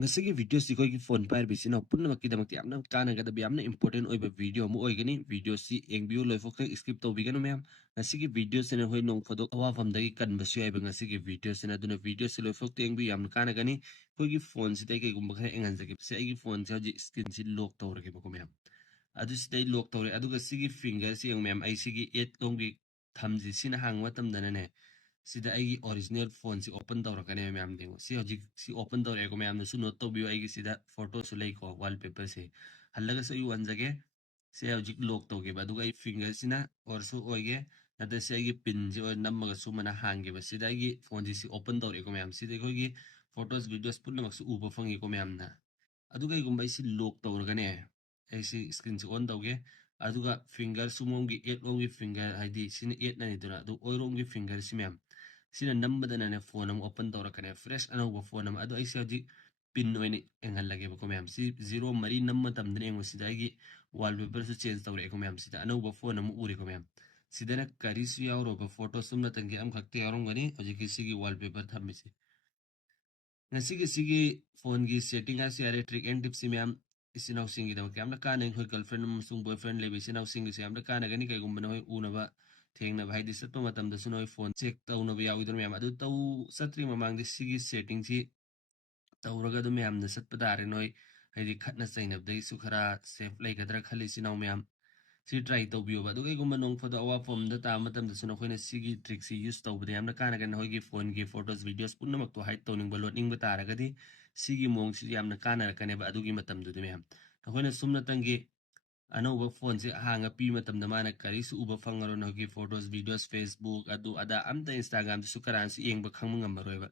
Ngasigi video si ko ki phone pair bisina punna makidamati amna kana gada bi amna important oiba video mu oigani video si engbiu loifok skip to bigano mem ngasigi video sene hoi nong photo awa fam dagi kan basu ai ngasigi video sene duna video si loifok te engbi amna kana gani ko ki phone si dai kai gumba khare engan jagi se ai phone si haji screen si lock tawrage ba ko mem adu si dai lock tawre adu ga sigi finger si yang mem ai sigi 8 long gi thamji sina hang matam dana ne sida ai original phone si open tawra kane mem dengo si hoji si open tawre ko mem su note to bi ai sida photo su lei ko wallpaper se hallaga sa yu anjage se hoji lock to ge badu ai finger sina or su oige nada se ai pin ji or namma ga su mana hange ba sida ai phone ji si open tawre ko mem sida ko gi photos videos punna mak su uba fangi ko mem na aduga igumba isi lock tawra kane ai si screen si on tawge aduga finger sumom gi 8 long gi finger haidi sin 8 na ni dura adu oirom gi finger si mem sina nambada na phone am open tawra kane fresh anauba phone am adu aisi haji pin oine engal lage ba ko mem si zero mari namma tamdane engo sida gi wallpaper su change tawre ko mem sida anauba phone am uri ko mem sida na kari su yawro ba photo sumna tangi am khakte yarom gani hoji ki sigi wallpaper thamisi ngasigi sigi phone gi setting asi are trick and tips mem isinau singi da kamna kana hoi girlfriend musung boyfriend lebe isinau singi se amna kana gani kai gumbana hoi unaba thengna bhai di satto matam da sunoi phone check tawna ba yawi dor mem adu taw satri mamang di sigi setting si tawraga du mem na satpa dare noi haidi khatna chainab dai su khara safe lai gadra khali sinau mem si try to bio ba du kai gumba nong photo awa form da ta matam da suno khoina sigi trick si use to bde amna kana kan hoi gi phone gi photos videos punna mak to hide to ning ba loading ba tara ga di sigi mong si amna kana kan ba adu gi matam du mem khoina sumna tangi anauba phone si hanga pi matam da mana kari su uba fangaro no gi photos videos facebook adu ada amta instagram su karan si eng ba khang ngam ba roi ba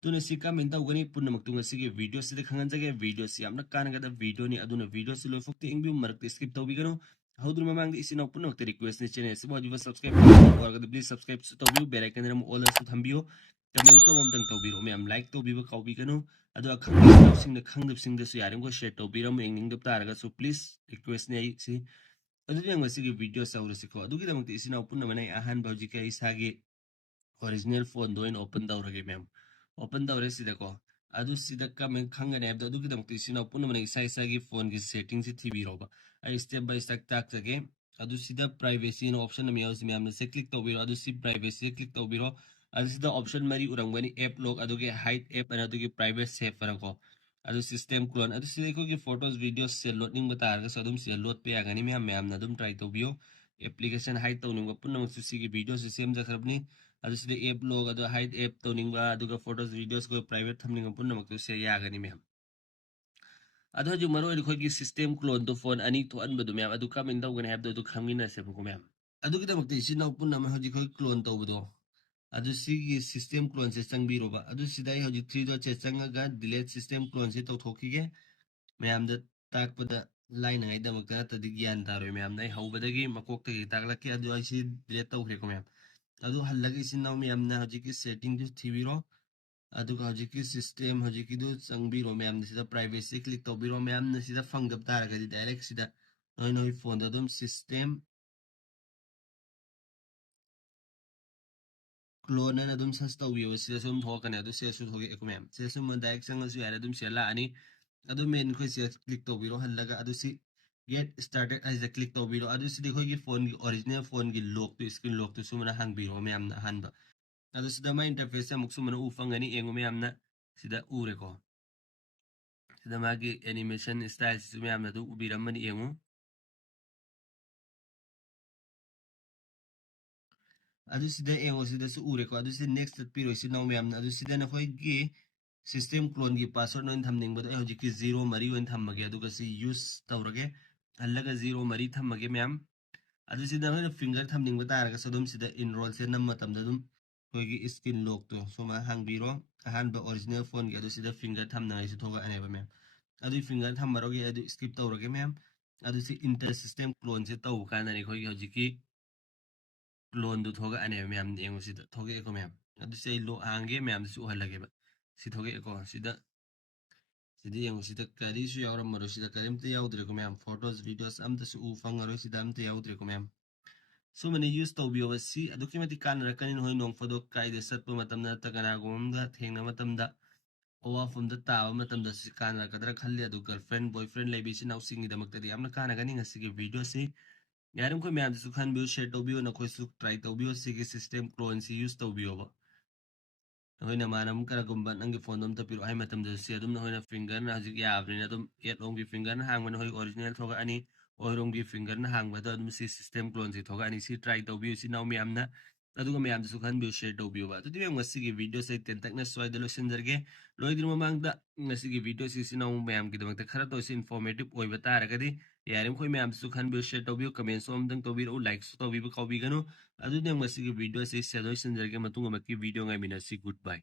tuna si comment ta ugani punna mak tunga si video si de khangan jage video si amna kana ga da video ni aduna video si lo fokte eng bi marak te skip taw bi gano haudur mamang di isina punna mak te request ni channel si boju subscribe or ga please subscribe su taw bi bell icon ram all su thambiyo comment so mom tang taw bi ro me am like taw bi ba kaw bi gano adu khang ni sing na khang dip sing da su yaring ko share taw bi ram eng ning dap ta ra ga so please request ni ai si adu yang ma si video sa ur si ko adu gi da mak te isina punna manai ahan bauji ka isage original phone do in open daw rage mem open daw re sida ko adu sida ka men khanga ne adu gi dam ti sina pun man isa isa gi phone gi setting si thi bi roba ai step by step tak jage adu sida privacy no option me yaus me amne se click to biro adu si privacy click to biro adu sida option mari urang bani app lock adu ge hide app and adu gi private save para ko adu system clone adu sida ko gi photos videos se loading bata ga sadum se load pe agani me am na dum try to bio application hide to ning pun nang si gi video se same ja kharabni adu sida app log adu hide app to ningba adu ga photos videos ko private thumbning punna mak to se ya gani me adu ju maro ri khoi gi system clone to phone ani to an badu me adu kam in daw gani have do khamina se ko me adu gi da mak te sin naw punna ma hoji khoi clone to budo adu sigi system clone se changbi roba adu sida hoji 3 dot che changaga delete system clone se to thoki ge me am da tak pada line ngai da mak ta di gyan ta ro me am nai hawbadagi makok te tak lakki adu ai si delete to khre ko me adu hallagi sin naw me amna hoji ki setting ju thibiro adu ka hoji ki system hoji ki du changbiro me amna sida privacy click to biro me amna sida fangap tara ga di direct sida noi noi phone da dum system clone na dum sas to biyo sida sum thokane adu se su thoge ko me se sum direct changal su yara dum se la ani adu main khoi se click to biro hallaga adu si get started as a click to biro adu si khoi gi phone gi original phone gi lock to screen lock to sumana hang biro me amna hanba adu sida ma interface amuk sumana u fangani engo me amna sida ure ko sida magi animation style si me amna du ubiramani engo adu sida engo sida su ure ko adu sida next piro si no me amna adu sida na khoi gi system clone gi password no thamning bado hoji ki 0 mari wen thammage adu ka si use tawrage allaga 0 mari thammage me am adu sida no finger thamning bata ra ka sadum sida enroll se nam matam da dum khoi gi skin lock to so ma hang biro ahan ba original phone gi adu sida finger thamna ai su thoga ane ba me adu finger thammaroge adu skip tawroge me am adu si inter system clone se taw kana ni khoi gi hoji ki clone du thoga ane me am engo sida thoge ko me am adu se lo hange me am su halage ba si thoge ko sida sida engo sida kari su yawram maro sida karim te yawdre ko me am photos videos am ta su u fangaro sida am te yawdre ko me am so many use to bio si adukimati kan rakanin hoy nong fodo kai de sat pa matam na ta kana gom da thengna matam da ꯑꯋꯥꯐꯝꯗ ꯇꯥꯕ ꯃꯇꯝꯗ ꯁꯤ ꯀꯥꯟꯅꯒꯗ꯭ꯔꯥ ꯈꯜꯂꯤ ꯑꯗꯨ girlfriend boyfriend ꯂꯩꯕ ꯏꯆꯤꯟ ꯏꯅꯥꯎꯁꯤꯡꯒꯤꯗꯃꯛꯇꯗꯤ ꯌꯥꯝꯅ ꯀꯥꯟꯅꯒꯅꯤ ꯉꯁꯤꯒꯤ ꯚꯤꯗꯤꯑꯣꯁꯤ ꯌꯥꯔꯤꯃꯈꯣꯏ ꯃꯌꯥꯝꯗꯁꯨ ꯈꯟꯕꯤꯌꯨ ꯁꯦꯌꯔ ꯇꯧꯕꯤꯌꯨ ꯅꯈꯣꯏꯁꯨ ꯇ꯭ꯔꯥꯏ ꯇꯧꯕꯤꯌꯨ ꯁꯤꯒꯤ ꯁꯤꯁꯇꯦꯝ ꯀ꯭ꯂꯣꯟꯁꯤ ꯌꯨꯁ ꯇꯧꯕꯤꯌꯣꯕ ꯅꯈꯣꯏꯅ ꯃꯥꯅ ꯀꯔꯒꯨꯝꯕ ꯅꯪꯒꯤ ꯐꯣꯟꯗꯣ ꯑꯝꯇ ꯄꯤꯔꯛꯑꯣ ꯍꯥꯏ ꯃꯇꯝꯗꯁꯨ ꯑꯗꯨꯝ ꯅꯈꯣꯏꯅ ꯐꯤꯡꯒꯔꯅ ꯍꯧꯖꯤꯛ ꯌꯥꯕꯅꯤꯅ ꯑꯗꯨꯝ ꯑꯦꯠꯂꯣꯝꯒꯤ ꯐꯤꯡꯒꯔꯅ ꯍꯥꯡꯕ ꯅꯈꯣꯏ ꯑꯣꯔꯤꯖꯤꯅꯦꯜ ꯊꯣꯛꯂꯛꯑꯅꯤ ꯑꯣꯏꯔꯣꯝꯒꯤ ꯐꯤꯡꯒꯔꯅ ꯍꯥꯡꯕꯗ ꯑꯗꯨꯝ ꯁꯤ ꯁꯤꯁꯇꯦꯝ ꯀ꯭ꯂꯣꯟꯁꯤ ꯊꯣꯛꯂꯛꯑꯅꯤ ꯁꯤ ꯇ꯭ꯔꯥꯏ ꯇꯧꯕꯤꯌꯨ ꯏꯆꯤꯟ ꯏꯅꯥꯎ ꯃꯌꯥꯝꯅ ꯑꯗꯨꯒ ꯃꯌꯥꯝꯗꯁꯨ ꯈꯟꯕꯤꯌꯨ ꯁꯦꯌꯔ ꯇꯧꯕꯤꯌꯨꯕ ꯑꯗꯨꯗꯤ ꯃꯌꯥꯝ ꯉꯁꯤꯒꯤ ꯚꯤꯗꯤꯑꯣꯁꯦ ꯇꯦꯟꯇꯛꯅ ꯁ꯭ꯋꯥꯏꯗ ꯂꯣꯏꯁꯤꯟꯖꯔꯒꯦ ꯂꯣꯏꯗ꯭ꯔꯤꯉꯩ ꯃꯃꯥꯡꯗ ꯉꯁꯤꯒꯤ ꯚꯤꯗꯤꯑꯣꯁꯤ ꯏꯆꯤꯟ ꯏꯅꯥꯎ ꯃꯌꯥꯝꯒꯤꯗꯃꯛꯇ ꯈꯔ ꯇꯧꯔꯤꯁꯤ ꯏꯟꯐꯣꯔꯃꯦꯇꯤቭ ꯑꯣꯏꯕ ꯇꯥꯔꯒꯗꯤ ꯌꯥꯔꯤꯃꯈꯣꯏ ꯃꯌꯥꯝꯁꯨ ꯈꯟꯕꯤꯌꯨ ꯁꯦꯌꯔ ꯇꯧꯕꯤꯌꯨ ꯀꯃꯦꯟꯁꯨ ꯑꯃꯇꯪ ꯇꯧꯕꯤꯔꯛꯎ ꯂꯥꯏꯛꯁꯨ ꯇꯧꯕꯤꯕ ꯀꯥꯎꯕꯤꯒꯅꯨ ꯑꯗꯨꯗꯤ ꯉꯁꯤꯒꯤ ꯚꯤꯗꯤꯑꯣꯁꯤ ꯁꯤꯗ ꯂꯣꯏꯁꯤꯟꯖꯔꯒꯦ ꯃꯇꯨꯡ ꯑꯃꯨꯛꯀꯤ ꯚꯤꯗꯤꯑꯣ ꯉꯥꯏꯃꯤꯟꯅꯁꯤ ꯒꯨꯗ ꯕꯥꯏ